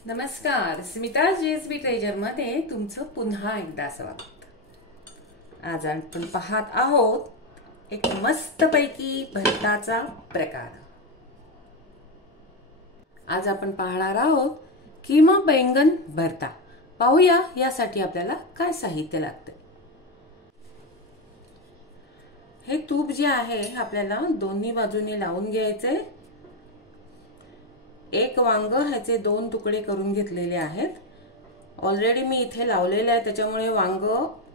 नमस्कार, Smita JSB treasure मध्ये तुमचं पुन्हा एकदा स्वागत। आज आपण पाहत आहोत एक मस्तपैकी भरताचा प्रकार। आज आपण पाहणार आहोत किमा बैंगन भरता। पाहूया यासाठी आपल्याला काय साहित्य लागते। हे तूप जे आहे आपल्याला दोन्ही बाजूने लावून घ्यायचे। एक वांग ह्याचे 2 तुकडे करून घेतलेले आहेत। ऑलरेडी मी इथे लावलेले आहे त्याच्यामुळे वांग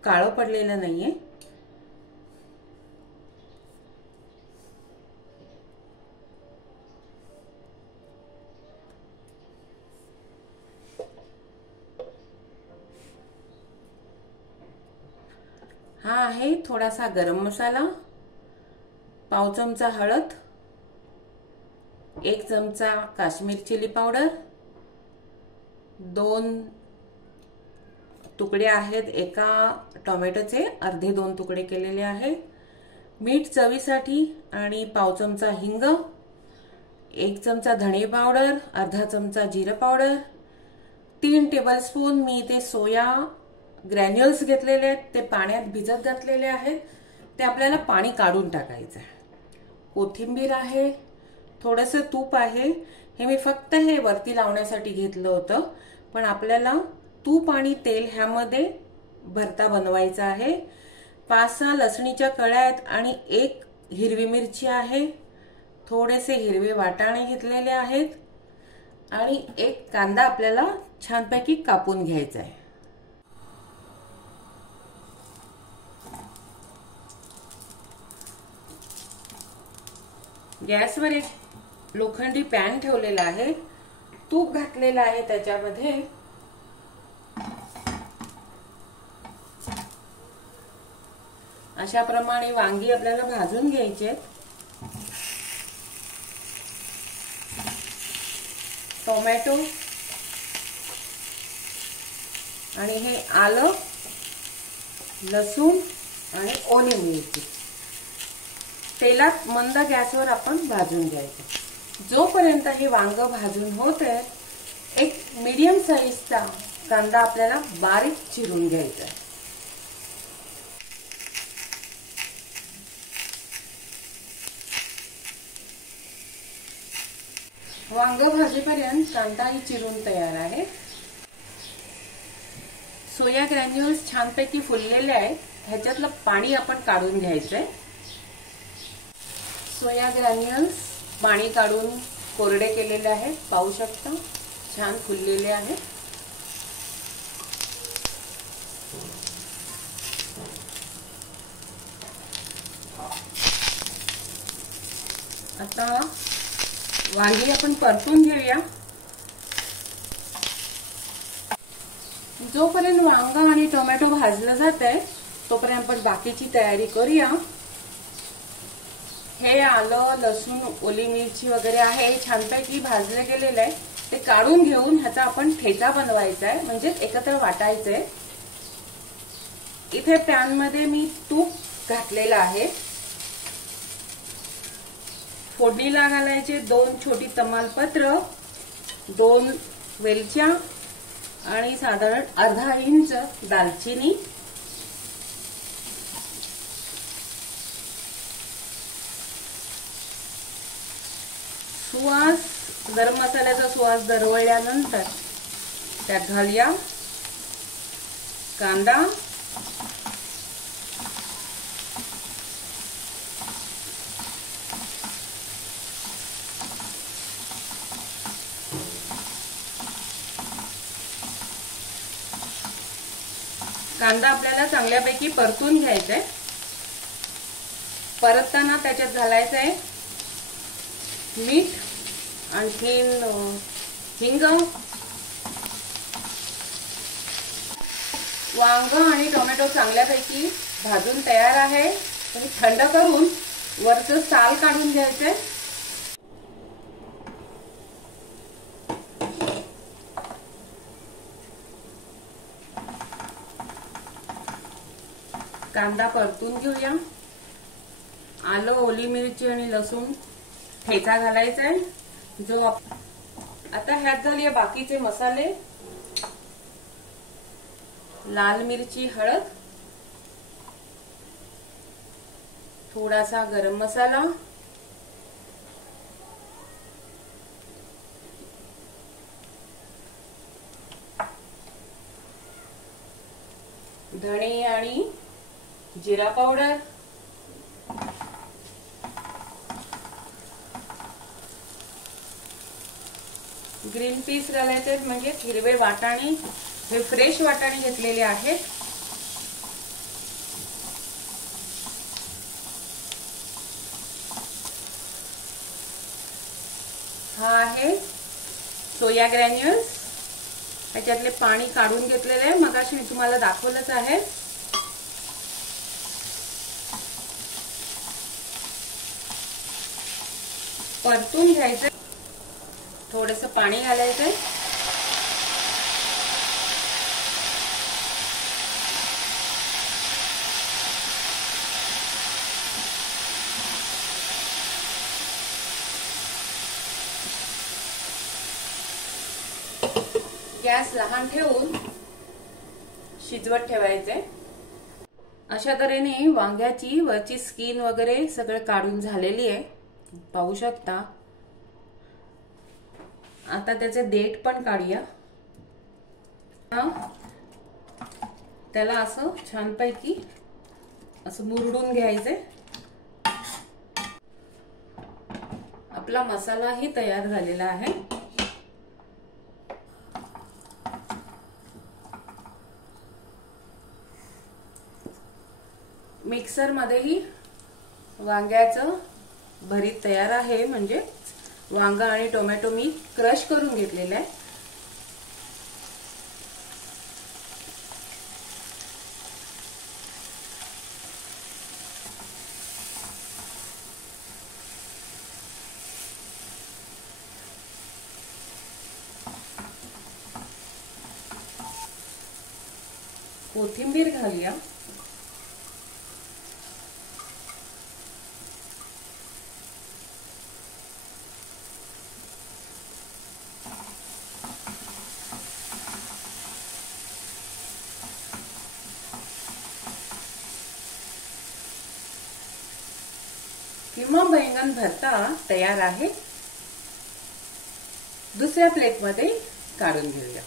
काळं पडलेलं नाहीये। हा आहे थोडासा गरम मसाला, पाव चमचा हळद, 1 चमचा काश्मीर चिली पावडर, 2 तुकडे आहेत एका टोमॅटोचे, अर्धे 2 तुकडे केलेले आहेत, मीठ चवीसाठी आणि पाव चमचा हिंग, 1 चमचा धणे पावडर, अर्धा चमचा जिरे पावडर, 3 टेबलस्पून मी इथे सोया ग्रॅन्युल्स घेतलेले आहेत, ते पाण्यात भिजत घातलेले आहेत, ते आपल्याला पाणी काढून टाकायचं आहे। कोथिंबीर आहे, थोडंसं तूप आहे, हे मी फक्त हे वरती लावण्यासाठी घेतलं होतं, पण आपल्याला तूप आणि तेल ह्यामध्ये भरता बनवायचा आहे। 5-6 लसणीच्या कळ्या आहेत आणि 1 हिरवी मिरची आहे, थोडेसे हिरवे वाटाणे घेतलेले आहेत आणि 1 कांदा आपल्याला छानपैकी कापून घ्यायचा आहे। गॅसवर एक लोखंडी पॅन ठेवलेला आहे, तूप घातलेला आहे त्याच्यामध्ये। अशा प्रमाणे वांगी आपल्याला भाजून घ्यायचे। टोमॅटो आणि हे आलं, लसूण आणि ओली मिरची तेलात मंद गॅसवर आपण भाजून घ्यायचं। जोपर्यंत हे वांग भाजून होते, एक मीडियम साईजचा कांदा आपल्याला बारीक चिरून घ्यायचा आहे। वांग भाजीपर्यंत कांदाही चिरून तयार आहे। सोया ग्रॅन्युल्स छानपैकी फुललेले आहेत, ह्याच्यातलं पाणी आपण काढून घ्यायचंय। सोया ग्रॅन्युल्स पाणी काढून कोरडे केलेले आहेत, पाहू शकता छान फुललेले आहेत। आता वांगी आपण परतून घेऊया। जोपर्यंत वांग आणि टोमॅटो भाजलं जातंय तोपर्यंत आपण बाकीची तयारी करूया। हे आलं, लसूण, ओली मिरची वगैरे आहे, छानपैकी भाजले गेलेले आहे, ते काढून घेऊन ह्याचा आपण ठेचा बनवायचा आहे, म्हणजे एकत्र वाटायचंय। इथे पॅन मध्ये मी तूप घातलेलं आहे। फोडणीला घालायचे 2 छोटी तमालपत्र, 2 वेलच्या आणि साधारण अर्धा इंच दालचिनी। सुवास, गरम मसाल्याचा सुवास दरवळल्यानंतर त्यात घालूया कांदा, कांदा आपल्याला चांगल्यापैकी परतून घ्यायचा आहे। परतताना त्याच्यात घालायचं आहे मीठ, आणखीन हिंग। वांग आणि टोमॅटो चांगल्यापैकी भाजून तयार आहे, तर थंड करून वरचं साल काढून घ्यायचंय। कांदा परतून घेऊया। आलं, ओली मिरची आणि लसूण ठेचा घालायचा आहे, जो आता ह्यात झाले बाकीचे मसाले, लाल मिरची, हळद, थोडासा गरम मसाला, धणे आणि जिरा पावडर, ग्रीन पीस घालायचे म्हणजे हिरवे वाटाणे, हे फ्रेश वाटाणे घेतलेले आहेत. हा आहे सोया ग्रॅन्युल्स, त्याच्यातले पाणी काढून घेतलेले आहे, मगाशी मी तुम्हाला दाखवलंच आहे. परतून घ्यायचं, थोडंसं पाणी घालायचंय. गॅस लहान ठेवून शिजवत ठेवायचे. अशा तऱ्हेने वांग्याची वरची स्किन वगैरे सगळं काढून झालेली आहे, पाहू शकता. आता त्याचे देठ पण काढूया. त्याला असं छानपैकी असं मुरडून घ्यायचे. आपला मसालाही तयार झालेला आहे. मिक्सर मध्येही वांग्याचं भरीत तयार आहे, म्हणजे वांगा आणि टोमॅटो मी क्रश करून घेतलेला आहे. कोथिंबीर घालूया. किमा बैंगन भरता तयार आहे. दुसऱ्या प्लेटमध्ये काढून घेऊया.